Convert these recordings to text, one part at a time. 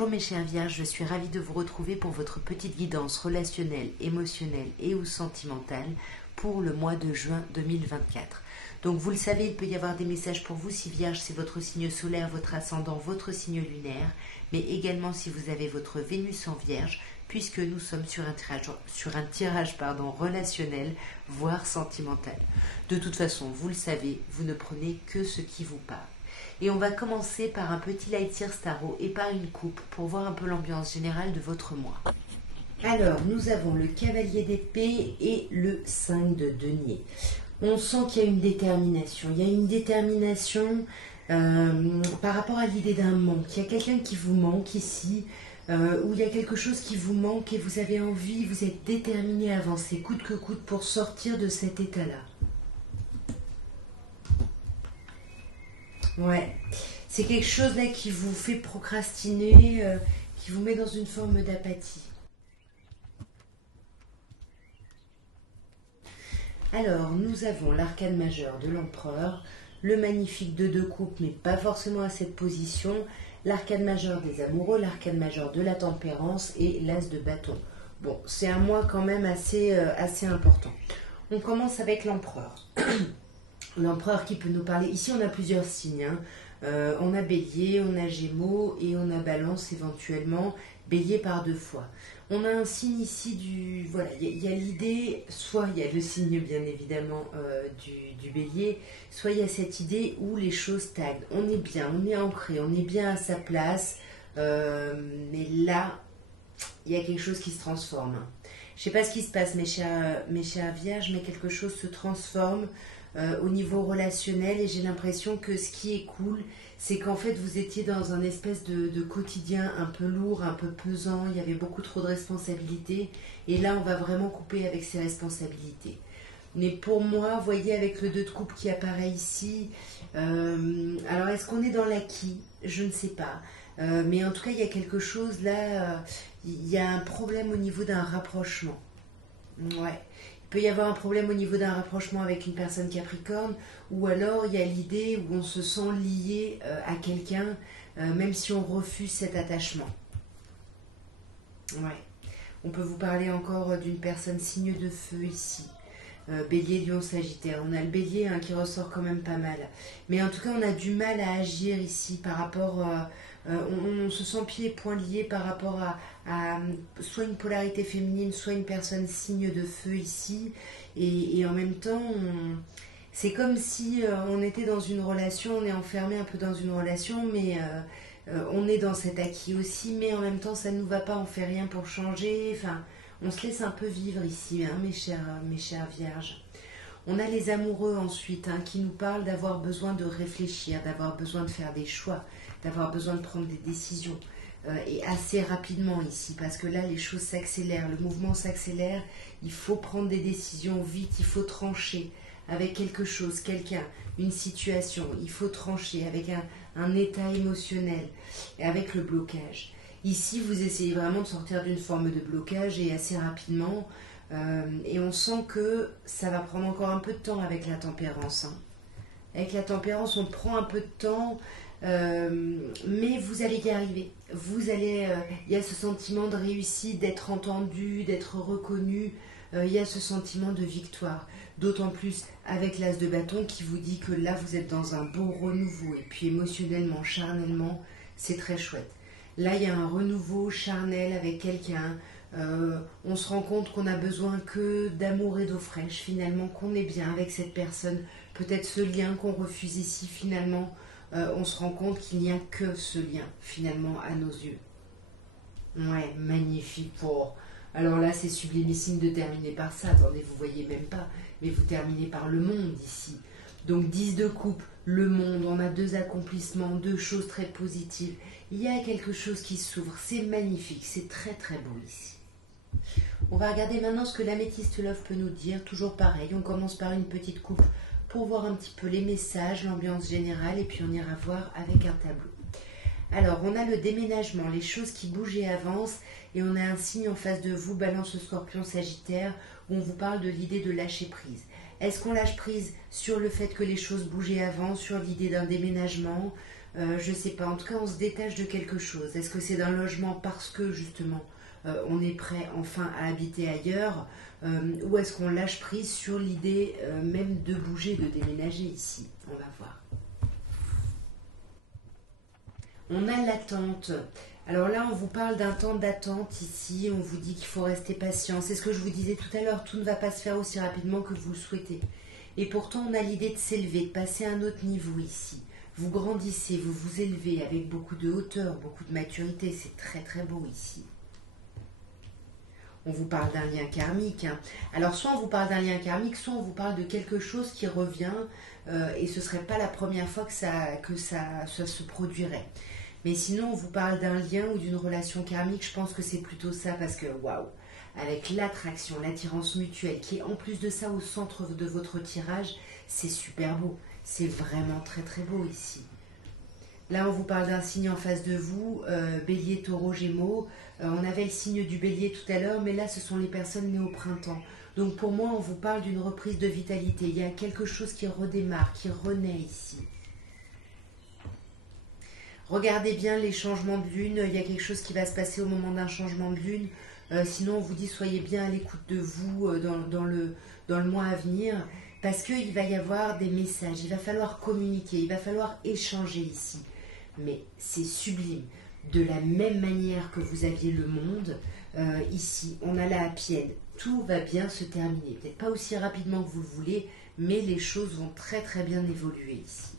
Bonjour mes chers vierges, je suis ravie de vous retrouver pour votre petite guidance relationnelle, émotionnelle et ou sentimentale pour le mois de juin 2024. Donc vous le savez, il peut y avoir des messages pour vous si vierge c'est votre signe solaire, votre ascendant, votre signe lunaire, mais également si vous avez votre Vénus en vierge, puisque nous sommes sur un tirage relationnel, voire sentimental. De toute façon, vous le savez, vous ne prenez que ce qui vous parle. Et on va commencer par un petit light year tarot et par une coupe pour voir un peu l'ambiance générale de votre mois. Alors, nous avons le cavalier d'épée et le 5 de denier. On sent qu'il y a une détermination. Il y a une détermination par rapport à l'idée d'un manque. Il y a quelqu'un qui vous manque ici, où il y a quelque chose qui vous manque et vous avez envie, vous êtes déterminé à avancer coûte que coûte pour sortir de cet état-là. Ouais, c'est quelque chose là qui vous fait procrastiner, qui vous met dans une forme d'apathie. Alors, nous avons l'arcane majeur de l'empereur, le magnifique de deux coupes, mais pas forcément à cette position, l'arcane majeur des amoureux, l'arcane majeur de la tempérance et l'as de bâton. Bon, c'est un mois quand même assez important. On commence avec l'empereur. L'empereur qui peut nous parler. Ici, on a plusieurs signes. On a bélier, on a gémeaux et on a balance éventuellement. Bélier par deux fois. On a un signe ici du... Voilà, il y a l'idée, soit il y a le signe bien évidemment du bélier, soit il y a cette idée où les choses stagnent. On est bien, on est ancré, on est bien à sa place. Mais là, il y a quelque chose qui se transforme. Je ne sais pas ce qui se passe, mes chers vierges, mais quelque chose se transforme au niveau relationnel et j'ai l'impression que ce qui est cool, c'est qu'en fait vous étiez dans un espèce de quotidien un peu lourd, un peu pesant, il y avait beaucoup trop de responsabilités et là on va vraiment couper avec ces responsabilités. Mais pour moi, vous voyez avec le 2 de coupe qui apparaît ici, alors est-ce qu'on est dans l'acquis? Je ne sais pas. Mais en tout cas il y a quelque chose là, il y a un problème au niveau d'un rapprochement. Ouais. Il peut y avoir un problème au niveau d'un rapprochement avec une personne capricorne ou alors il y a l'idée où on se sent lié à quelqu'un même si on refuse cet attachement. Ouais. On peut vous parler encore d'une personne signe de feu ici. Bélier, Lion, Sagittaire. On a le bélier qui ressort quand même pas mal. Mais en tout cas, on a du mal à agir ici par rapport... on se sent pieds et poings liés par rapport à soit une polarité féminine, soit une personne signe de feu ici. Et en même temps, c'est comme si on était dans une relation, on est enfermé un peu dans une relation, mais on est dans cet acquis aussi, mais en même temps, ça ne nous va pas, on fait rien pour changer. Enfin, on se laisse un peu vivre ici, mes chères vierges. On a les amoureux ensuite qui nous parlent d'avoir besoin de réfléchir, d'avoir besoin de faire des choix, d'avoir besoin de prendre des décisions. Et assez rapidement ici, parce que là les choses s'accélèrent, le mouvement s'accélère, il faut prendre des décisions vite, il faut trancher avec quelque chose, quelqu'un, une situation, il faut trancher avec un état émotionnel et avec le blocage. Ici vous essayez vraiment de sortir d'une forme de blocage et assez rapidement, et on sent que ça va prendre encore un peu de temps avec la tempérance. Avec la tempérance on prend un peu de temps, mais vous allez y arriver. Il y a ce sentiment de réussite, d'être entendu, d'être reconnu. Il y a ce sentiment de victoire. D'autant plus avec l'as de bâton qui vous dit que là vous êtes dans un beau renouveau. Et puis émotionnellement, charnellement, c'est très chouette. Là il y a un renouveau charnel avec quelqu'un. On se rend compte qu'on a besoin que d'amour et d'eau fraîche. Finalement qu'on est bien avec cette personne. Peut-être ce lien qu'on refuse ici finalement. On se rend compte qu'il n'y a que ce lien, finalement, à nos yeux. Ouais, magnifique pour... Alors là, c'est sublimissime de terminer par ça. Attendez, vous voyez même pas. Mais vous terminez par le monde, ici. Donc, 10 de coupe, le monde. On a deux accomplissements, deux choses très positives. Il y a quelque chose qui s'ouvre. C'est magnifique. C'est très, très beau, ici. On va regarder maintenant ce que l'améthyste love peut nous dire. Toujours pareil, on commence par une petite coupe pour voir un petit peu les messages, l'ambiance générale, et puis on ira voir avec un tableau. Alors, on a le déménagement, les choses qui bougent et avancent, et on a un signe en face de vous, Balance, Scorpion, Sagittaire, où on vous parle de l'idée de lâcher prise. Est-ce qu'on lâche prise sur le fait que les choses bougent et avancent, sur l'idée d'un déménagement, Je sais pas, en tout cas on se détache de quelque chose. Est-ce que c'est d'un logement parce que justement on est prêt enfin à habiter ailleurs, ou est-ce qu'on lâche prise sur l'idée même de bouger, de déménager ici? On va voir. On a l'attente. Alors là, on vous parle d'un temps d'attente ici. On vous dit qu'il faut rester patient. C'est ce que je vous disais tout à l'heure. Tout ne va pas se faire aussi rapidement que vous le souhaitez. Et pourtant, on a l'idée de s'élever, de passer à un autre niveau ici. Vous grandissez, vous vous élevez avec beaucoup de hauteur, beaucoup de maturité. C'est très très beau ici. On vous parle d'un lien karmique, hein. Alors soit on vous parle d'un lien karmique, soit on vous parle de quelque chose qui revient et ce ne serait pas la première fois que ça se produirait. Mais sinon, on vous parle d'un lien ou d'une relation karmique, je pense que c'est plutôt ça parce que, waouh, avec l'attraction, l'attirance mutuelle, qui est en plus de ça au centre de votre tirage, c'est super beau. C'est vraiment très très beau ici. Là, on vous parle d'un signe en face de vous, bélier, taureau, gémeaux. On avait le signe du bélier tout à l'heure, mais là, ce sont les personnes nées au printemps. Donc pour moi, on vous parle d'une reprise de vitalité. Il y a quelque chose qui redémarre, qui renaît ici. Regardez bien les changements de lune, il y a quelque chose qui va se passer au moment d'un changement de lune. Sinon, on vous dit, soyez bien à l'écoute de vous dans le mois à venir, parce qu'il va y avoir des messages, il va falloir communiquer, il va falloir échanger ici. Mais c'est sublime. De la même manière que vous aviez le monde, ici, on a la happy end. Tout va bien se terminer. Peut-être pas aussi rapidement que vous le voulez, mais les choses vont très très bien évoluer ici.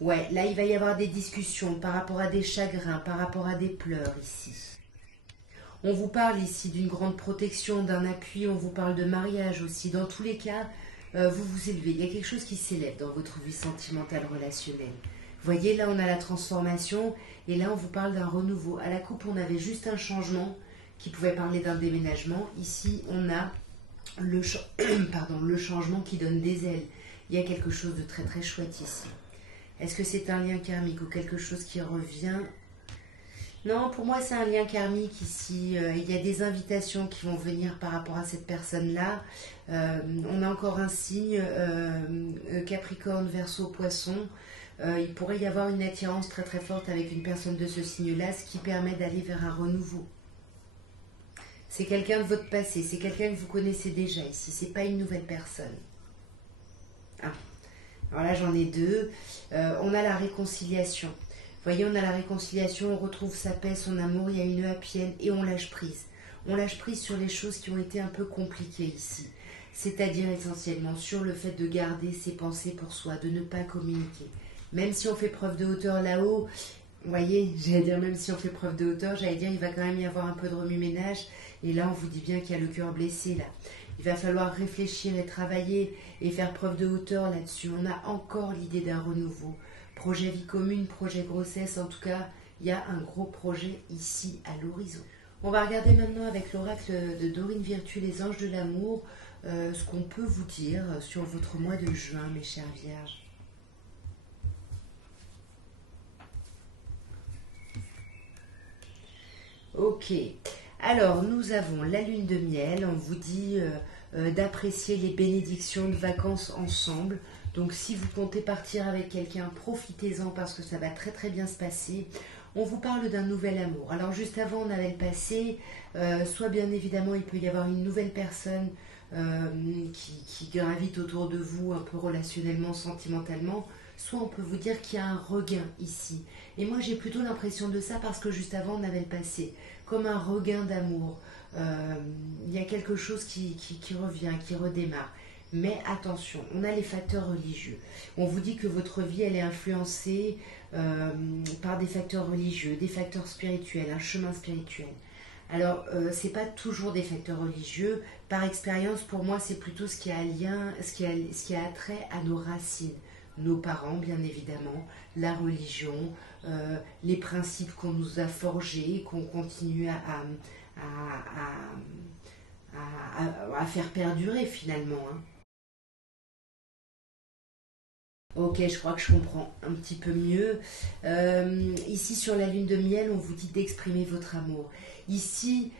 Ouais, là il va y avoir des discussions par rapport à des chagrins, par rapport à des pleurs ici. On vous parle ici d'une grande protection, d'un appui, on vous parle de mariage aussi. Dans tous les cas, vous vous élevez. Il y a quelque chose qui s'élève dans votre vie sentimentale relationnelle. Vous voyez, là on a la transformation et là on vous parle d'un renouveau. À la coupe, on avait juste un changement qui pouvait parler d'un déménagement. Ici, on a le changement qui donne des ailes. Il y a quelque chose de très très chouette ici. Est-ce que c'est un lien karmique ou quelque chose qui revient? Non, pour moi c'est un lien karmique ici. Il y a des invitations qui vont venir par rapport à cette personne-là. On a encore un signe, Capricorne, Verseau, Poisson. Il pourrait y avoir une attirance très très forte avec une personne de ce signe-là, ce qui permet d'aller vers un renouveau. C'est quelqu'un de votre passé, c'est quelqu'un que vous connaissez déjà ici, c'est pas une nouvelle personne. Ah. Alors là j'en ai deux. On a la réconciliation. Vous voyez, on a la réconciliation, on retrouve sa paix, son amour, il y a une happy end et on lâche prise. On lâche prise sur les choses qui ont été un peu compliquées ici. C'est-à-dire essentiellement sur le fait de garder ses pensées pour soi, de ne pas communiquer. Même si on fait preuve de hauteur là-haut, vous voyez, j'allais dire même si on fait preuve de hauteur, j'allais dire il va quand même y avoir un peu de remue-ménage. Et là, on vous dit bien qu'il y a le cœur blessé là. Il va falloir réfléchir et travailler et faire preuve de hauteur là-dessus. On a encore l'idée d'un renouveau. Projet vie commune, projet grossesse, en tout cas, il y a un gros projet ici à l'horizon. On va regarder maintenant avec l'oracle de Dorine Virtue, les anges de l'amour, ce qu'on peut vous dire sur votre mois de juin, mes chères vierges. Ok, alors nous avons la lune de miel, on vous dit d'apprécier les bénédictions de vacances ensemble. Donc si vous comptez partir avec quelqu'un, profitez-en parce que ça va très très bien se passer. On vous parle d'un nouvel amour. Alors juste avant on avait le passé, soit bien évidemment il peut y avoir une nouvelle personne qui gravite autour de vous un peu relationnellement, sentimentalement, soit on peut vous dire qu'il y a un regain ici. Et moi j'ai plutôt l'impression de ça parce que juste avant on avait le passé, comme un regain d'amour. Il y a quelque chose qui revient, qui redémarre. Mais attention, on a les facteurs religieux. On vous dit que votre vie, elle est influencée par des facteurs religieux, des facteurs spirituels, un chemin spirituel. Alors, c'est pas toujours des facteurs religieux. Par expérience, pour moi, c'est plutôt ce qui a lien, ce qui a attrait à nos racines, nos parents, bien évidemment, la religion, les principes qu'on nous a forgés, qu'on continue à faire perdurer finalement. Hein. Ok, je crois que je comprends un petit peu mieux. Ici, sur la lune de miel, on vous dit d'exprimer votre amour. Ici,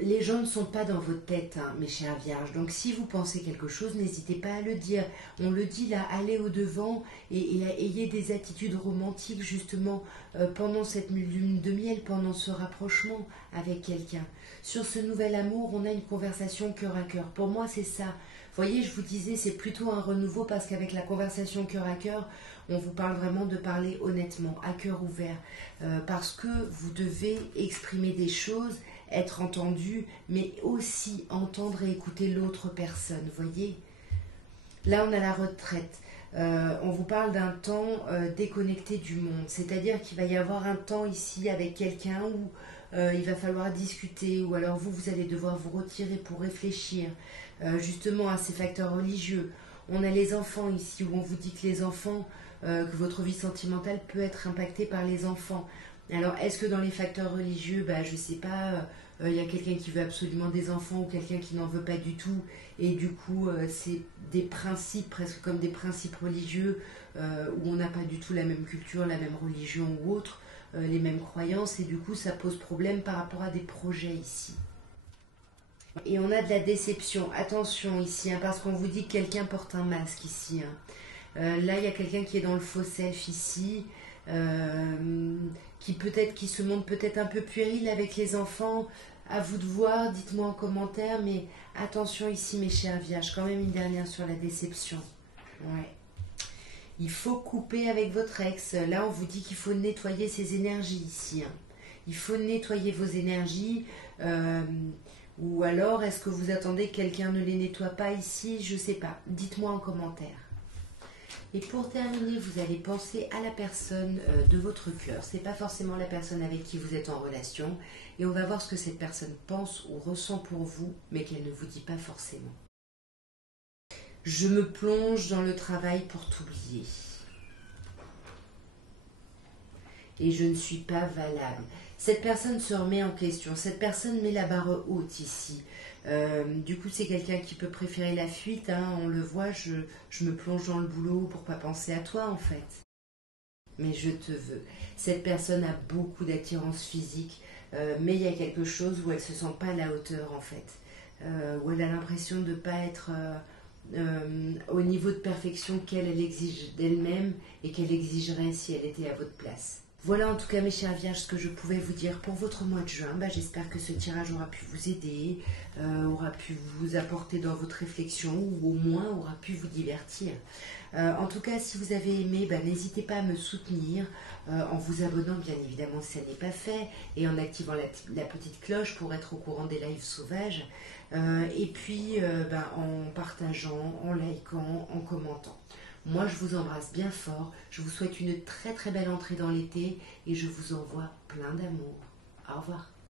les gens ne sont pas dans votre tête, hein, mes chères vierges. Donc si vous pensez quelque chose, n'hésitez pas à le dire. On le dit là, allez au-devant et ayez des attitudes romantiques justement pendant cette lune de miel, pendant ce rapprochement avec quelqu'un. Sur ce nouvel amour, on a une conversation cœur à cœur. Pour moi, c'est ça. Vous voyez, je vous disais, c'est plutôt un renouveau parce qu'avec la conversation cœur à cœur, on vous parle vraiment de parler honnêtement, à cœur ouvert. Parce que vous devez exprimer des choses, être entendu, mais aussi entendre et écouter l'autre personne, voyez. Là, on a la retraite. On vous parle d'un temps déconnecté du monde, c'est-à-dire qu'il va y avoir un temps ici avec quelqu'un où il va falloir discuter, ou alors vous allez devoir vous retirer pour réfléchir justement à ces facteurs religieux. On a les enfants ici, où on vous dit que les enfants, que votre vie sentimentale peut être impactée par les enfants. Alors, est-ce que dans les facteurs religieux, je sais pas, il y a quelqu'un qui veut absolument des enfants ou quelqu'un qui n'en veut pas du tout, et du coup, c'est des principes, presque comme des principes religieux, où on n'a pas du tout la même culture, la même religion ou autre, les mêmes croyances, et du coup, ça pose problème par rapport à des projets ici. Et on a de la déception, attention ici, hein, parce qu'on vous dit que quelqu'un porte un masque ici. Là, il y a quelqu'un qui est dans le faux self ici, qui se montre peut-être un peu puéril avec les enfants. À vous de voir, dites-moi en commentaire, mais attention ici mes chers vierges, quand même une dernière sur la déception. Ouais. Il faut couper avec votre ex. Là, on vous dit qu'il faut nettoyer ses énergies ici. Hein. Il faut nettoyer vos énergies. Ou alors, est-ce que vous attendez que quelqu'un ne les nettoie pas ici? Je ne sais pas. Dites-moi en commentaire. Et pour terminer, vous allez penser à la personne de votre cœur. Ce n'est pas forcément la personne avec qui vous êtes en relation. Et on va voir ce que cette personne pense ou ressent pour vous, mais qu'elle ne vous dit pas forcément. Je me plonge dans le travail pour t'oublier. Et je ne suis pas valable. Cette personne se remet en question. Cette personne met la barre haute ici. Du coup, c'est quelqu'un qui peut préférer la fuite. Hein. On le voit, je me plonge dans le boulot pour pas penser à toi, en fait. Mais je te veux. Cette personne a beaucoup d'attirance physique, mais il y a quelque chose où elle ne se sent pas à la hauteur, en fait. Où elle a l'impression de ne pas être au niveau de perfection qu'elle exige d'elle-même et qu'elle exigerait si elle était à votre place. Voilà en tout cas mes chers vierges ce que je pouvais vous dire pour votre mois de juin. J'espère que ce tirage aura pu vous aider, aura pu vous apporter dans votre réflexion ou au moins aura pu vous divertir. En tout cas si vous avez aimé, n'hésitez pas à me soutenir en vous abonnant bien évidemment si ça n'est pas fait et en activant la petite cloche pour être au courant des lives sauvages. Et puis en partageant, en likant, en commentant. Moi, je vous embrasse bien fort. Je vous souhaite une très très belle entrée dans l'été et je vous envoie plein d'amour. Au revoir.